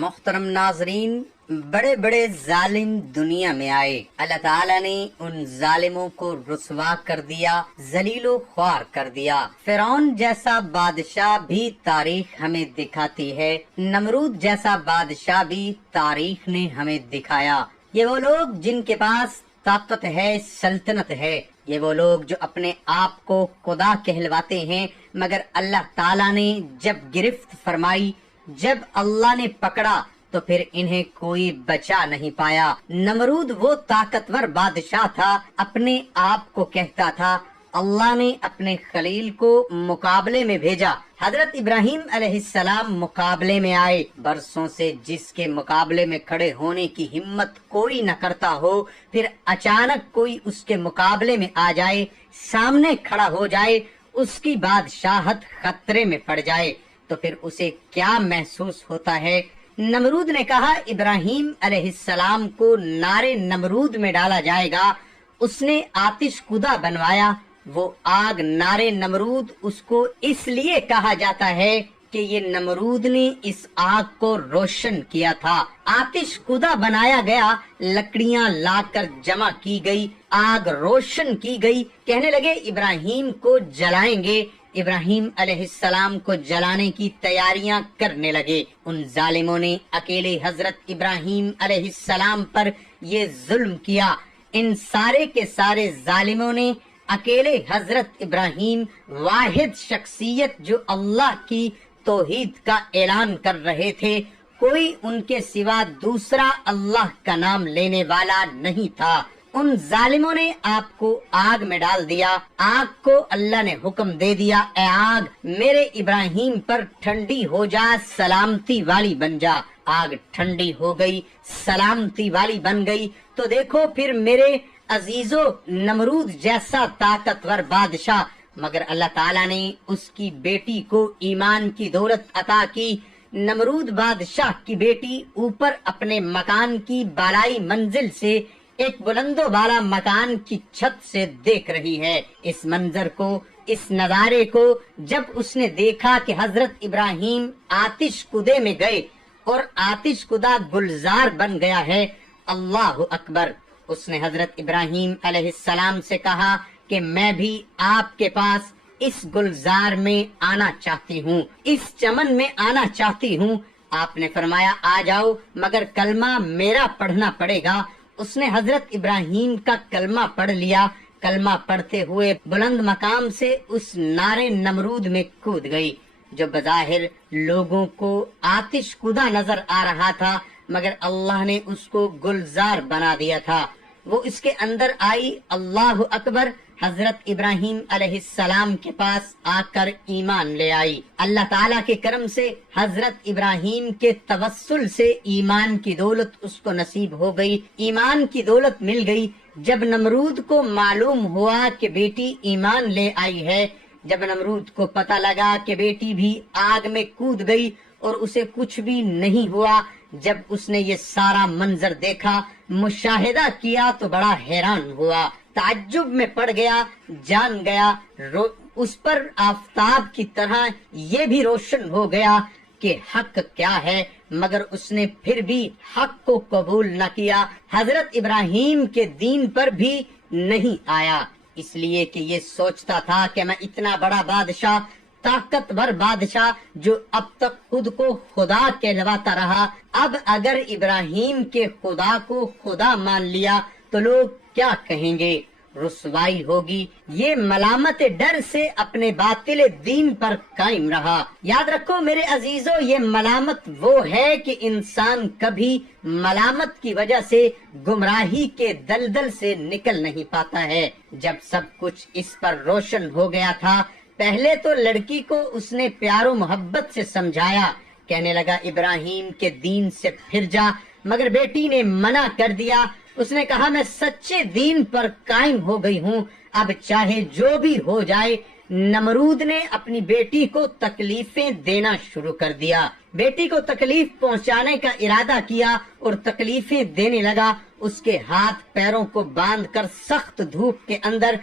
محترم ناظرین، بڑے بڑے ظالم دنیا میں آئے، اللہ تعالیٰ نے ان ظالموں کو رسوا کر دیا، ذلیل و خوار کر دیا۔ فرعون جیسا بادشاہ بھی تاریخ ہمیں دکھاتی ہے، نمرود جیسا بادشاہ بھی تاریخ نے ہمیں دکھایا۔ یہ وہ لوگ جن کے پاس طاقت ہے، سلطنت ہے، یہ وہ لوگ جو اپنے آپ کو خدا کہلواتے ہیں، مگر اللہ تعالیٰ نے جب گرفت فرمائی، جب اللہ نے پکڑا تو پھر انہیں کوئی بچا نہیں پایا۔ نمرود وہ طاقتور بادشاہ تھا، اپنے آپ کو کہتا تھا اللہ نے اپنے خلیل کو مقابلے میں بھیجا۔ حضرت ابراہیم علیہ السلام مقابلے میں آئے، برسوں سے جس کے مقابلے میں کھڑے ہونے کی ہمت کوئی نہ کرتا ہو، پھر اچانک کوئی اس کے مقابلے میں آ جائے، سامنے کھڑا ہو جائے، اس کی بادشاہت خطرے میں پڑ جائے تو پھر اسے کیا محسوس ہوتا ہے؟ نمرود نے کہا ابراہیم علیہ السلام کو نار نمرود میں ڈالا جائے گا۔ اس نے آتش کودہ بنوایا، وہ آگ نار نمرود اس کو اس لیے کہا جاتا ہے کہ یہ نمرود نے اس آگ کو روشن کیا تھا۔ آتش کودہ بنایا گیا، لکڑیاں لا کر جمع کی گئی، آگ روشن کی گئی، کہنے لگے ابراہیم کو جلائیں گے۔ ابراہیم علیہ السلام کو جلانے کی تیاریاں کرنے لگے۔ ان ظالموں نے اکیلے حضرت ابراہیم علیہ السلام پر یہ ظلم کیا۔ ان سارے کے سارے ظالموں نے اکیلے حضرت ابراہیم، واحد شخصیت جو اللہ کی توحید کا اعلان کر رہے تھے، کوئی ان کے سوا دوسرا اللہ کا نام لینے والا نہیں تھا، ان ظالموں نے آپ کو آگ میں ڈال دیا۔ آگ کو اللہ نے حکم دے دیا، اے آگ میرے ابراہیم پر ٹھنڈی ہو جا، سلامتی والی بن جا۔ آگ ٹھنڈی ہو گئی، سلامتی والی بن گئی۔ تو دیکھو پھر میرے عزیزو، نمرود جیسا طاقتور بادشاہ، مگر اللہ تعالیٰ نے اس کی بیٹی کو ایمان کی دولت عطا کی۔ نمرود بادشاہ کی بیٹی اوپر اپنے مکان کی بالائی منزل سے ایک بلند و بالا مکان کی چھت سے دیکھ رہی ہے۔ اس منظر کو، اس نظارے کو جب اس نے دیکھا کہ حضرت ابراہیم آتش کودے میں گئے اور آتش کودہ گلزار بن گیا ہے، اللہ اکبر، اس نے حضرت ابراہیم علیہ السلام سے کہا کہ میں بھی آپ کے پاس اس گلزار میں آنا چاہتی ہوں، اس چمن میں آنا چاہتی ہوں۔ آپ نے فرمایا آ جاؤ، مگر کلمہ میرا پڑھنا پڑے گا۔ اس نے حضرت ابراہیم کا کلمہ پڑھ لیا۔ کلمہ پڑھتے ہوئے بلند مقام سے اس نار نمرود میں کود گئی، جو بظاہر لوگوں کو آتش کودہ نظر آ رہا تھا، مگر اللہ نے اس کو گلزار بنا دیا تھا۔ وہ اس کے اندر آئی، اللہ اکبر، حضرت ابراہیم علیہ السلام کے پاس آ کر ایمان لے آئی۔ اللہ تعالیٰ کے کرم سے، حضرت ابراہیم کے توسل سے ایمان کی دولت اس کو نصیب ہو گئی، ایمان کی دولت مل گئی۔ جب نمرود کو معلوم ہوا کہ بیٹی ایمان لے آئی ہے، جب نمرود کو پتہ لگا کہ بیٹی بھی آگ میں کود گئی اور اسے کچھ بھی نہیں ہوا، جب اس نے یہ سارا منظر دیکھا، مشاہدہ کیا تو بڑا حیران ہوا، تعجب میں پڑ گیا، جان گیا، اس پر آفتاب کی طرح یہ بھی روشن ہو گیا کہ حق کیا ہے، مگر اس نے پھر بھی حق کو قبول نہ کیا، حضرت ابراہیم کے دین پر بھی نہیں آیا، اس لیے کہ یہ سوچتا تھا کہ میں اتنا بڑا بادشاہ، طاقتور بادشاہ جو اب تک خود کو خدا کہلواتا رہا، اب اگر ابراہیم کے خدا کو خدا مان لیا تو لوگ کیا کہیں گے، رسوائی ہوگی۔ یہ ملامت ڈر سے اپنے باطل دین پر قائم رہا۔ یاد رکھو میرے عزیزو، یہ ملامت وہ ہے کہ انسان کبھی ملامت کی وجہ سے گمراہی کے دلدل سے نکل نہیں پاتا ہے۔ جب سب کچھ اس پر روشن ہو گیا تھا، پہلے تو لڑکی کو اس نے پیار و محبت سے سمجھایا، کہنے لگا ابراہیم کے دین سے پھر جا، مگر بیٹی نے منع کر دیا۔ اس نے کہا میں سچے دین پر قائم ہو گئی ہوں، اب چاہے جو بھی ہو جائے۔ نمرود نے اپنی بیٹی کو تکلیفیں دینا شروع کر دیا، بیٹی کو تکلیف پہنچانے کا ارادہ کیا اور تکلیفیں دینے لگا۔ اس کے ہاتھ پیروں کو باندھ کر سخت دھوپ کے اندر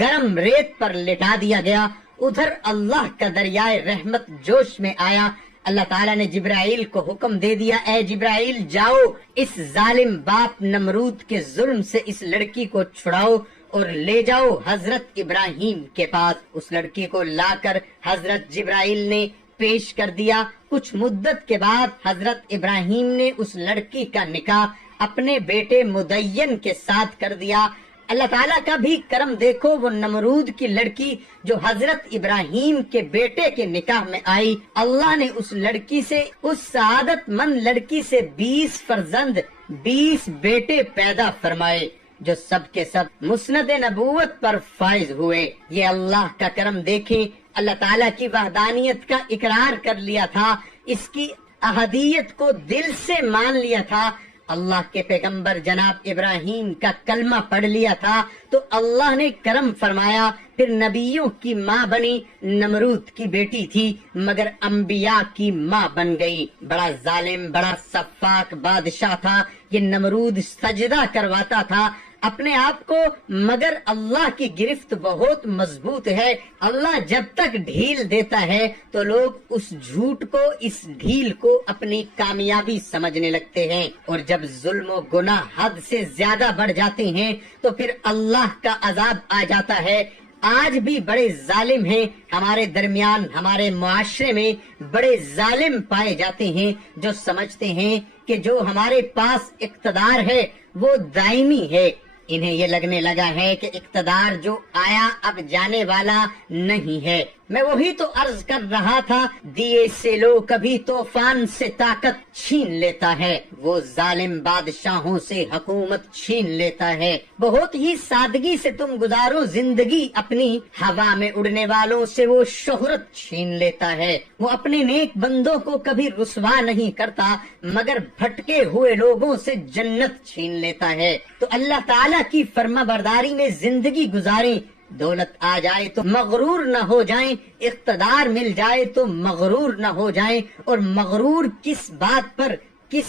گرم ریت پر لٹا دیا گیا۔ ادھر اللہ کا دریائے رحمت جوش میں آیا، اللہ تعالیٰ نے جبرائیل کو حکم دے دیا، اے جبرائیل جاؤ اس ظالم باپ نمرود کے ظلم سے اس لڑکی کو چھڑاؤ اور لے جاؤ حضرت ابراہیم کے پاس۔ اس لڑکی کو لا کر حضرت جبرائیل نے پیش کر دیا۔ کچھ مدت کے بعد حضرت ابراہیم نے اس لڑکی کا نکاح اپنے بیٹے مدین کے ساتھ کر دیا۔ اللہ تعالیٰ کا بھی کرم دیکھو، وہ نمرود کی لڑکی جو حضرت ابراہیم کے بیٹے کے نکاح میں آئی، اللہ نے اس لڑکی سے، اس سعادت مند لڑکی سے 20 فرزند، 20 بیٹے پیدا فرمائے جو سب کے سب مسند نبوت پر فائز ہوئے۔ یہ اللہ کا کرم دیکھیں، اللہ تعالیٰ کی وحدانیت کا اقرار کر لیا تھا، اس کی احدیت کو دل سے مان لیا تھا، اللہ کے پیغمبر جناب ابراہیم کا کلمہ پڑھ لیا تھا تو اللہ نے کرم فرمایا، پھر نبیوں کی ماں بنی، نمرود کی بیٹی تھی مگر انبیاء کی ماں بن گئی۔ بڑا ظالم، بڑا سفاک بادشاہ تھا یہ نمرود، سجدہ کرواتا تھا اپنے آپ کو، مگر اللہ کی گرفت بہت مضبوط ہے۔ اللہ جب تک ڈھیل دیتا ہے تو لوگ اس جھوٹ کو، اس ڈھیل کو اپنی کامیابی سمجھنے لگتے ہیں، اور جب ظلم و گناہ حد سے زیادہ بڑھ جاتے ہیں تو پھر اللہ کا عذاب آ جاتا ہے۔ آج بھی بڑے ظالم ہیں ہمارے درمیان، ہمارے معاشرے میں بڑے ظالم پائے جاتے ہیں جو سمجھتے ہیں کہ جو ہمارے پاس اقتدار ہے وہ دائمی ہے۔ انہیں یہ لگنے لگا ہے کہ اقتدار جو آیا اب جانے والا نہیں ہے۔ میں وہی تو عرض کر رہا تھا، دیے سے لو کبھی طوفان سے طاقت چھین لیتا ہے، وہ ظالم بادشاہوں سے حکومت چھین لیتا ہے۔ بہت ہی سادگی سے تم گزارو زندگی اپنی، ہوا میں اڑنے والوں سے وہ شہرت چھین لیتا ہے۔ وہ اپنے نیک بندوں کو کبھی رسوا نہیں کرتا مگر بھٹکے ہوئے لوگوں سے جنت چھین لیتا ہے۔ تو اللہ تعالیٰ کی فرما برداری میں زندگی گزاریں، دولت آ جائے تو مغرور نہ ہو جائیں، اقتدار مل جائے تو مغرور نہ ہو جائیں۔ اور مغرور کس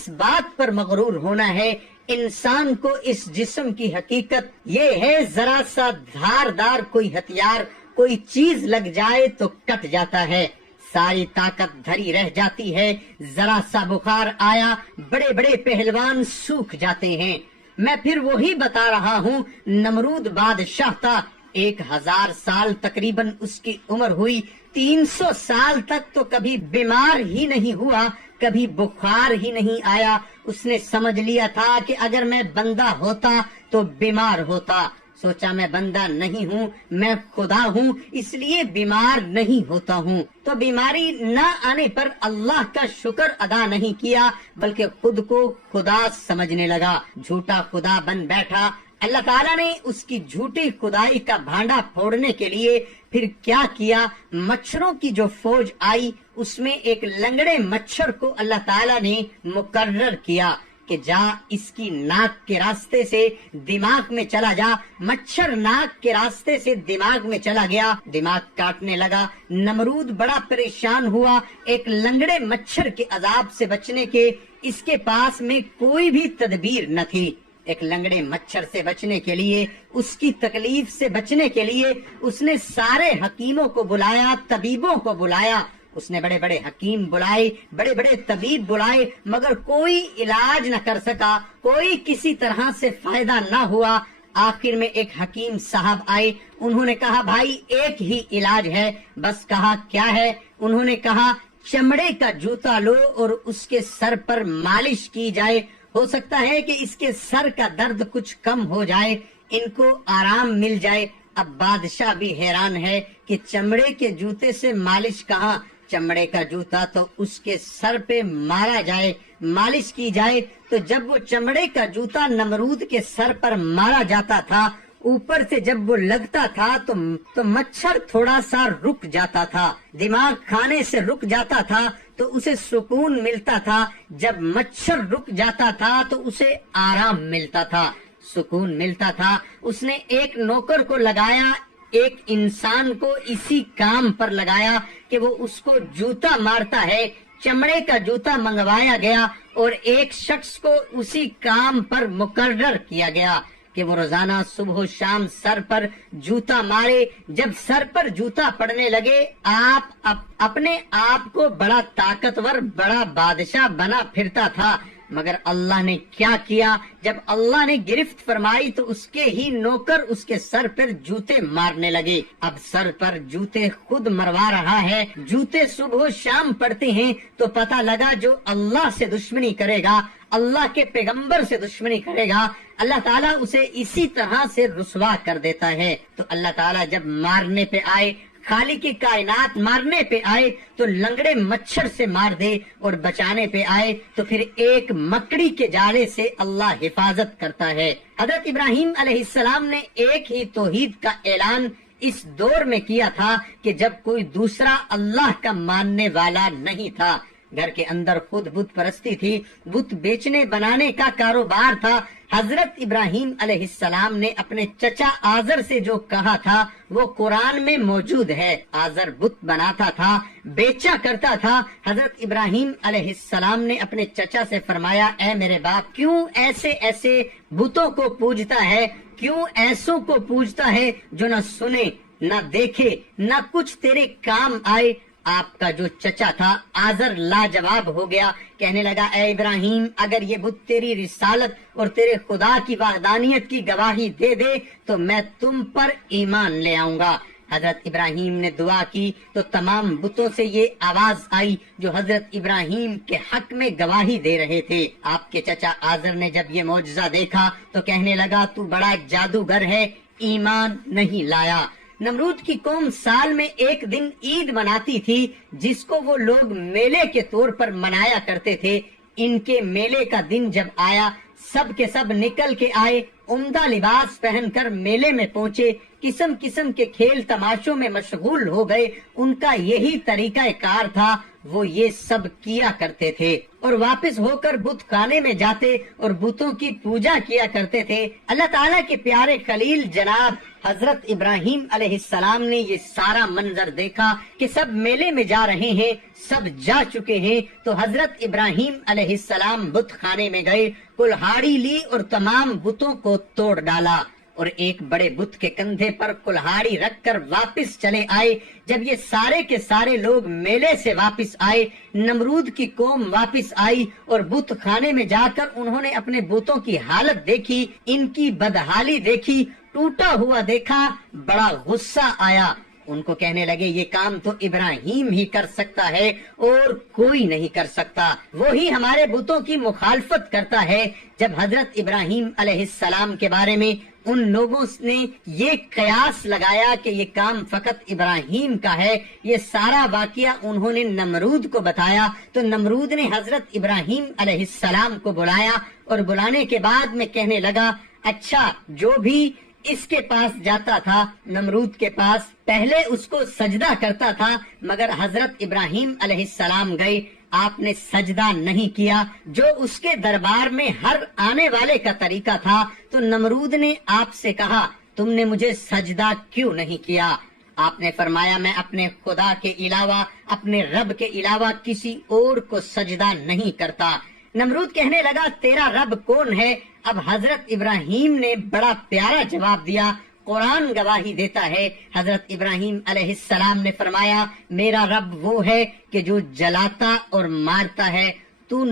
بات پر مغرور ہونا ہے؟ انسان کو اس جسم کی حقیقت یہ ہے، ذرا سا دھاردار کوئی ہتھیار، کوئی چیز لگ جائے تو کٹ جاتا ہے، ساری طاقت دھری رہ جاتی ہے، ذرا سا بخار آیا بڑے بڑے پہلوان سوکھ جاتے ہیں۔ میں پھر وہی بتا رہا ہوں، نمرود بادشاہ تھا، 1000 سال تقریباً اس کی عمر ہوئی، 300 سال تک تو کبھی بیمار ہی نہیں ہوا، کبھی بخار ہی نہیں آیا۔ اس نے سمجھ لیا تھا کہ اگر میں بندہ ہوتا تو بیمار ہوتا، سوچا میں بندہ نہیں ہوں، میں خدا ہوں، اس لیے بیمار نہیں ہوتا ہوں۔ تو بیماری نہ آنے پر اللہ کا شکر ادا نہیں کیا بلکہ خود کو خدا سمجھنے لگا، جھوٹا خدا بن بیٹھا۔ اللہ تعالیٰ نے اس کی جھوٹی خدائی کا بھانڈا پھوڑنے کے لیے پھر کیا کیا؟ مچھروں کی جو فوج آئی اس میں ایک لنگڑے مچھر کو اللہ تعالیٰ نے مقرر کیا کہ جا اس کی ناک کے راستے سے دماغ میں چلا جا۔ مچھر ناک کے راستے سے دماغ میں چلا گیا، دماغ کاٹنے لگا۔ نمرود بڑا پریشان ہوا، ایک لنگڑے مچھر کے عذاب سے بچنے کے اس کے پاس میں کوئی بھی تدبیر نہ تھی۔ ایک لنگڑے مچھر سے بچنے کے لیے، اس کی تکلیف سے بچنے کے لیے اس نے سارے حکیموں کو بلایا، طبیبوں کو بلایا، اس نے بڑے بڑے حکیم بلائے، بڑے بڑے طبیب بلائے، مگر کوئی علاج نہ کر سکا، کوئی کسی طرح سے فائدہ نہ ہوا۔ آخر میں ایک حکیم صاحب آئے، انہوں نے کہا بھائی ایک ہی علاج ہے، بس کہا کیا ہے؟ انہوں نے کہا چمڑے کا جوتا لو اور اس کے سر پر مالش کی جائے، ہو سکتا ہے کہ اس کے سر کا درد کچھ کم ہو جائے، ان کو آرام مل جائے۔ اب بادشاہ بھی حیران ہے کہ چمڑے کے جوتے سے مالش کہاں؟ چمڑے کا جوتا تو اس کے سر پہ مارا جائے، مالش کی جائے۔ تو جب وہ چمڑے کا جوتا نمرود کے سر پر مارا جاتا تھا، اوپر سے جب وہ لگتا تھا تو مچھر تھوڑا سا رک جاتا تھا، دماغ کھانے سے رک جاتا تھا تو اسے سکون ملتا تھا، جب مچھر رک جاتا تھا تو اسے آرام ملتا تھا، سکون ملتا تھا۔ اس نے ایک نوکر کو لگایا، ایک انسان کو اسی کام پر لگایا کہ وہ اس کو جوتا مارتا ہے، چمڑے کا جوتا منگوایا گیا اور ایک شخص کو اسی کام پر مقرر کیا گیا۔ کہ وہ روزانہ صبح و شام سر پر جوتا مارے. جب سر پر جوتا پڑنے لگے آپ اپنے آپ کو بڑا طاقتور، بڑا بادشاہ بنا پھرتا تھا. مگر اللہ نے کیا کیا؟ جب اللہ نے گرفت فرمائی تو اس کے ہی نوکر اس کے سر پر جوتے مارنے لگے. اب سر پر جوتے خود مروا رہا ہے. جوتے صبح و شام پڑتے ہیں تو پتہ لگا جو اللہ سے دشمنی کرے گا، اللہ کے پیغمبر سے دشمنی کرے گا، اللہ تعالیٰ اسے اسی طرح سے رسوا کر دیتا ہے. تو اللہ تعالیٰ جب مارنے پہ آئے، خالق کی کائنات مارنے پہ آئے تو لنگڑے مچھر سے مار دے، اور بچانے پہ آئے تو پھر ایک مکڑی کے جالے سے اللہ حفاظت کرتا ہے. حضرت ابراہیم علیہ السلام نے ایک ہی توحید کا اعلان اس دور میں کیا تھا کہ جب کوئی دوسرا اللہ کا ماننے والا نہیں تھا. گھر کے اندر خود بت پرستی تھی، بت بیچنے بنانے کا کاروبار تھا. حضرت ابراہیم علیہ السلام نے اپنے چچا آزر سے جو کہا تھا وہ قرآن میں موجود ہے. آزر بت بناتا تھا، بیچا کرتا تھا. حضرت ابراہیم علیہ السلام نے اپنے چچا سے فرمایا، اے میرے باپ، کیوں ایسے بتوں کو پوجتا ہے؟ کیوں ایسوں کو پوجتا ہے جو نہ سنے، نہ دیکھے، نہ کچھ تیرے کام آئے؟ آپ کا جو چچا تھا آزر لاجواب ہو گیا، کہنے لگا، اے ابراہیم، اگر یہ بت تیری رسالت اور تیرے خدا کی وحدانیت کی گواہی دے دے تو میں تم پر ایمان لے آؤں گا. حضرت ابراہیم نے دعا کی تو تمام بتوں سے یہ آواز آئی جو حضرت ابراہیم کے حق میں گواہی دے رہے تھے. آپ کے چچا آزر نے جب یہ معجزہ دیکھا تو کہنے لگا، تو بڑا جادوگر ہے، ایمان نہیں لایا. نمرود کی قوم سال میں ایک دن عید مناتی تھی جس کو وہ لوگ میلے کے طور پر منایا کرتے تھے. ان کے میلے کا دن جب آیا، سب کے سب نکل کے آئے، عمدہ لباس پہن کر میلے میں پہنچے، قسم قسم کے کھیل تماشوں میں مشغول ہو گئے. ان کا یہی طریقہ کار تھا، وہ یہ سب کیا کرتے تھے اور واپس ہو کر بت خانے میں جاتے اور بتوں کی پوجا کیا کرتے تھے. اللہ تعالیٰ کے پیارے خلیل جناب حضرت ابراہیم علیہ السلام نے یہ سارا منظر دیکھا کہ سب میلے میں جا رہے ہیں، سب جا چکے ہیں. تو حضرت ابراہیم علیہ السلام بت خانے میں گئے، کلہاڑی لی اور تمام بتوں کو توڑ ڈالا اور ایک بڑے بت کے کندھے پر کلہاڑی رکھ کر واپس چلے آئے. جب یہ سارے کے سارے لوگ میلے سے واپس آئے، نمرود کی قوم واپس آئی اور بت خانے میں جا کر انہوں نے اپنے بتوں کی حالت دیکھی، ان کی بدحالی دیکھی، ٹوٹا ہوا دیکھا، بڑا غصہ آیا. ان کو کہنے لگے، یہ کام تو ابراہیم ہی کر سکتا ہے اور کوئی نہیں کر سکتا، وہی ہمارے بتوں کی مخالفت کرتا ہے. جب حضرت ابراہیم علیہ السلام کے بارے میں ان لوگوں نے یہ قیاس لگایا کہ یہ کام فقط ابراہیم کا ہے، یہ سارا واقعہ انہوں نے نمرود کو بتایا. تو نمرود نے حضرت ابراہیم علیہ السلام کو بلایا اور بلانے کے بعد میں کہنے لگا، اچھا، جو بھی اس کے پاس جاتا تھا، نمرود کے پاس، پہلے اس کو سجدہ کرتا تھا، مگر حضرت ابراہیم علیہ السلام گئے، آپ نے سجدہ نہیں کیا جو اس کے دربار میں ہر آنے والے کا طریقہ تھا. تو نمرود نے آپ سے کہا، تم نے مجھے سجدہ کیوں نہیں کیا؟ آپ نے فرمایا، میں اپنے خدا کے علاوہ، اپنے رب کے علاوہ کسی اور کو سجدہ نہیں کرتا. نمرود کہنے لگا، تیرا رب کون ہے؟ اب حضرت ابراہیم نے بڑا پیارا جواب دیا، قرآن گواہی دیتا ہے. حضرت ابراہیم علیہ السلام نے فرمایا، میرا رب وہ ہے کہ جو جلاتا اور مارتا ہے. تو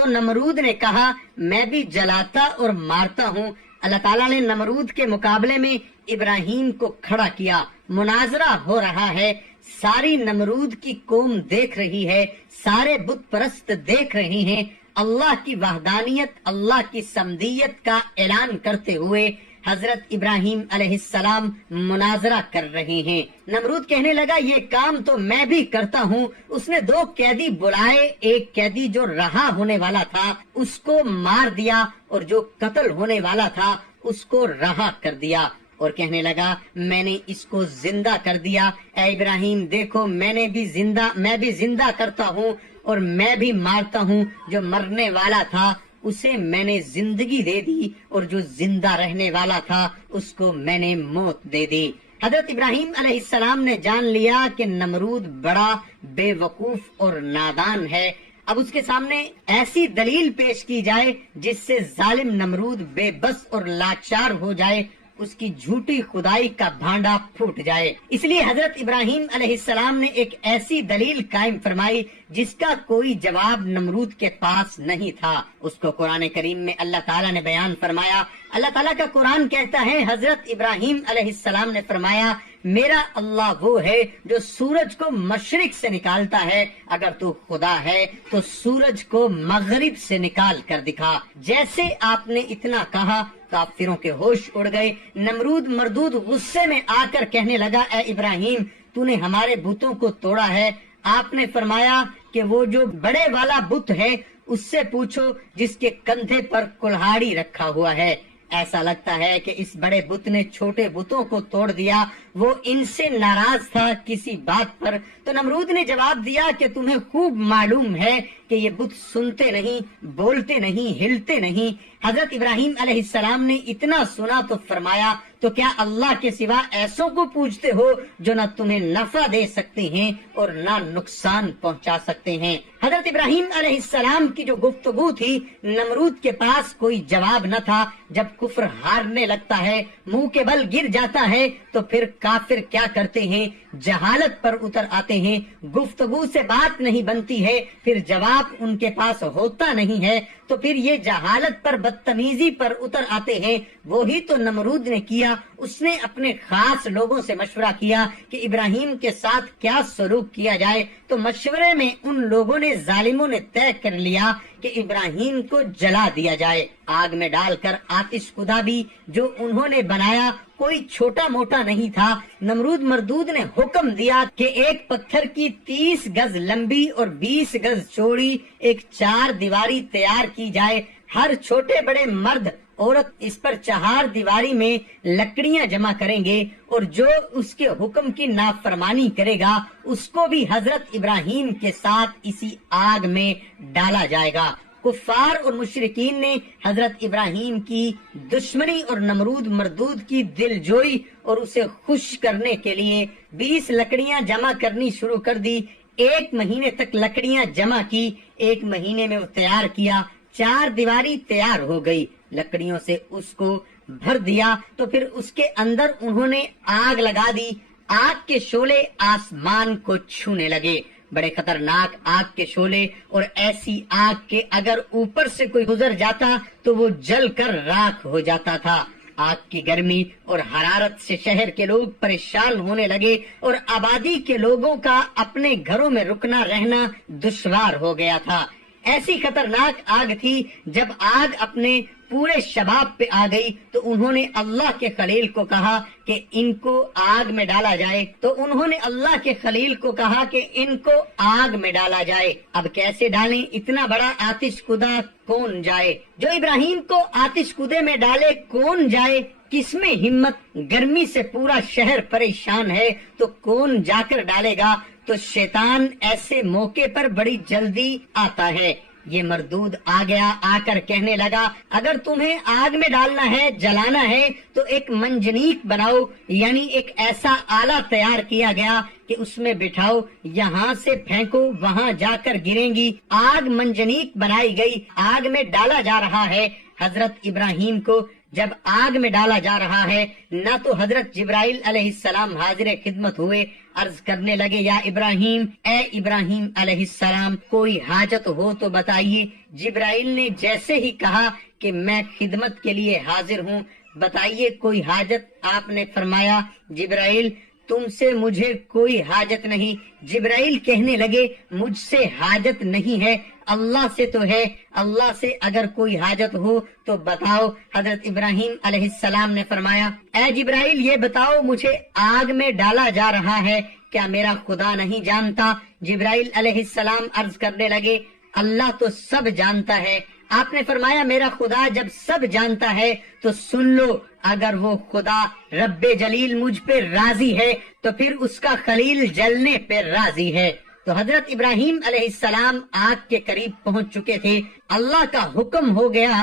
نمرود نے کہا، میں بھی جلاتا اور مارتا ہوں. اللہ تعالیٰ نے نمرود کے مقابلے میں ابراہیم کو کھڑا کیا. مناظرہ ہو رہا ہے، ساری نمرود کی قوم دیکھ رہی ہے، سارے بت پرست دیکھ رہے ہیں. اللہ کی وحدانیت، اللہ کی سمدیت کا اعلان کرتے ہوئے حضرت ابراہیم علیہ السلام مناظرہ کر رہے ہیں. نمرود کہنے لگا، یہ کام تو میں بھی کرتا ہوں. اس نے 2 قیدی بلائے، ایک قیدی جو رہا ہونے والا تھا اس کو مار دیا اور جو قتل ہونے والا تھا اس کو رہا کر دیا، اور کہنے لگا، میں نے اس کو زندہ کر دیا. اے ابراہیم، دیکھو، میں بھی زندہ کرتا ہوں اور میں بھی مارتا ہوں. جو مرنے والا تھا اسے میں نے زندگی دے دی اور جو زندہ رہنے والا تھا اس کو میں نے موت دے دی. حضرت ابراہیم علیہ السلام نے جان لیا کہ نمرود بڑا بے وقوف اور نادان ہے. اب اس کے سامنے ایسی دلیل پیش کی جائے جس سے ظالم نمرود بے بس اور لاچار ہو جائے، اس کی جھوٹی خدائی کا بھانڈا پھوٹ جائے۔ اس لیے حضرت ابراہیم علیہ السلام نے ایک ایسی دلیل قائم فرمائی جس کا کوئی جواب نمرود کے پاس نہیں تھا۔ اس کو قرآن کریم میں اللہ تعالیٰ نے بیان فرمایا۔ اللہ تعالیٰ کا قرآن کہتا ہے، حضرت ابراہیم علیہ السلام نے فرمایا، میرا اللہ وہ ہے جو سورج کو مشرق سے نکالتا ہے، اگر تو خدا ہے تو سورج کو مغرب سے نکال کر دکھا۔ جیسے آپ نے اتنا کہا، کافروں کے ہوش اڑ گئے۔ نمرود مردود غصے میں آ کر کہنے لگا، اے ابراہیم، تو نے ہمارے بتوں کو توڑا ہے۔ آپ نے فرمایا کہ وہ جو بڑے والا بت ہے اس سے پوچھو جس کے کندھے پر کلہاڑی رکھا ہوا ہے۔ ایسا لگتا ہے کہ اس بڑے بت نے چھوٹے بتوں کو توڑ دیا، وہ ان سے ناراض تھا کسی بات پر۔ تو نمرود نے جواب دیا کہ تمہیں خوب معلوم ہے کہ یہ بت سنتے نہیں، بولتے نہیں، ہلتے نہیں۔ حضرت ابراہیم علیہ السلام نے اتنا سنا تو فرمایا، تو کیا اللہ کے سوا ایسوں کو پوجتے ہو جو نہ تمہیں نفع دے سکتے ہیں اور نہ نقصان پہنچا سکتے ہیں؟ حضرت ابراہیم علیہ السلام کی جو گفتگو تھی، نمرود کے پاس کوئی جواب نہ تھا۔ جب کفر ہارنے لگتا ہے، منہ کے بل گر جاتا ہے، تو پھر کافر کیا کرتے ہیں؟ جہالت پر اتر آتے ہیں۔ گفتگو سے بات نہیں بنتی ہے، پھر جواب ان کے پاس ہوتا نہیں ہے، تو پھر یہ جہالت پر، بدتمیزی پر اتر آتے ہیں۔ وہی تو نمرود نے کیا۔ اس نے اپنے خاص لوگوں سے مشورہ کیا کہ ابراہیم کے ساتھ کیا سلوک کیا جائے، تو مشورے میں ان لوگوں نے، ظالموں نے طے کر لیا کہ ابراہیم کو جلا دیا جائے، آگ میں ڈال کر۔ آتش کدا بھی جو انہوں نے بنایا کوئی چھوٹا موٹا نہیں تھا۔ نمرود مردود نے حکم دیا کہ ایک پتھر کی 30 گز لمبی اور 20 گز چوڑی ایک 4 دیواری تیار کی جائے۔ ہر چھوٹے بڑے مرد عورت اس پر 4 دیواری میں لکڑیاں جمع کریں گے، اور جو اس کے حکم کی نافرمانی کرے گا اس کو بھی حضرت ابراہیم کے ساتھ اسی آگ میں ڈالا جائے گا۔ کفار اور مشرکین نے حضرت ابراہیم کی دشمنی اور نمرود مردود کی دل جوئی اور اسے خوش کرنے کے لیے 20 لکڑیاں جمع کرنی شروع کر دی۔ 1 مہینے تک لکڑیاں جمع کی، 1 مہینے میں وہ تیار کیا، 4 دیواری تیار ہو گئی۔ لکڑیوں سے اس کو بھر دیا، تو پھر اس کے اندر انہوں نے آگ لگا دی۔ آگ کے شعلے آسمان کو چھونے لگے، بڑے خطرناک آگ کے شعلے، اور ایسی آگ کے اگر اوپر سے کوئی گزر جاتا تو وہ جل کر راکھ ہو جاتا تھا۔ آگ کی گرمی اور حرارت سے شہر کے لوگ پریشان ہونے لگے، اور آبادی کے لوگوں کا اپنے گھروں میں رکنا رہنا دشوار ہو گیا تھا۔ ایسی خطرناک آگ تھی۔ جب آگ اپنے پورے شباب پہ آ گئی تو انہوں نے اللہ کے خلیل کو کہا کہ ان کو آگ میں ڈالا جائے، تو انہوں نے اللہ کے خلیل کو کہا کہ ان کو آگ میں ڈالا جائے۔ اب کیسے ڈالیں؟ اتنا بڑا آتش کدا کون جائے؟ جو ابراہیم کو آتش کدے میں ڈالے کون جائے؟ کس میں ہمت؟ گرمی سے پورا شہر پریشان ہے تو کون جا کر ڈالے گا؟ تو شیطان ایسے موقع پر بڑی جلدی آتا ہے۔ یہ مردود آ گیا، آ کر کہنے لگا، اگر تمہیں آگ میں ڈالنا ہے، جلانا ہے، تو ایک منجنیق بناؤ، یعنی ایک ایسا آلہ تیار کیا گیا کہ اس میں بٹھاؤ، یہاں سے پھینکو، وہاں جا کر گریں گی۔ آگ منجنیق بنائی گئی، آگ میں ڈالا جا رہا ہے۔ حضرت ابراہیم کو جب آگ میں ڈالا جا رہا ہے، نہ تو حضرت جبرائیل علیہ السلام حاضر خدمت ہوئے، عرض کرنے لگے، یا ابراہیم، اے ابراہیم علیہ السلام، کوئی حاجت ہو تو بتائیے۔ جبرائیل نے جیسے ہی کہا کہ میں خدمت کے لیے حاضر ہوں، بتائیے کوئی حاجت؟ آپ نے فرمایا، جبرائیل، تم سے مجھے کوئی حاجت نہیں۔ جبرائیل کہنے لگے، مجھ سے حاجت نہیں ہے، اللہ سے تو ہے، اللہ سے اگر کوئی حاجت ہو تو بتاؤ۔ حضرت ابراہیم علیہ السلام نے فرمایا، اے جبرائیل، یہ بتاؤ، مجھے آگ میں ڈالا جا رہا ہے، کیا میرا خدا نہیں جانتا؟ جبرائیل علیہ السلام عرض کرنے لگے، اللہ تو سب جانتا ہے۔ آپ نے فرمایا، میرا خدا جب سب جانتا ہے تو سن لو، اگر وہ خدا رب جلیل مجھ پہ راضی ہے تو پھر اس کا خلیل جلنے پہ راضی ہے۔ تو حضرت ابراہیم علیہ السلام آگ کے قریب پہنچ چکے تھے۔ اللہ کا حکم ہو گیا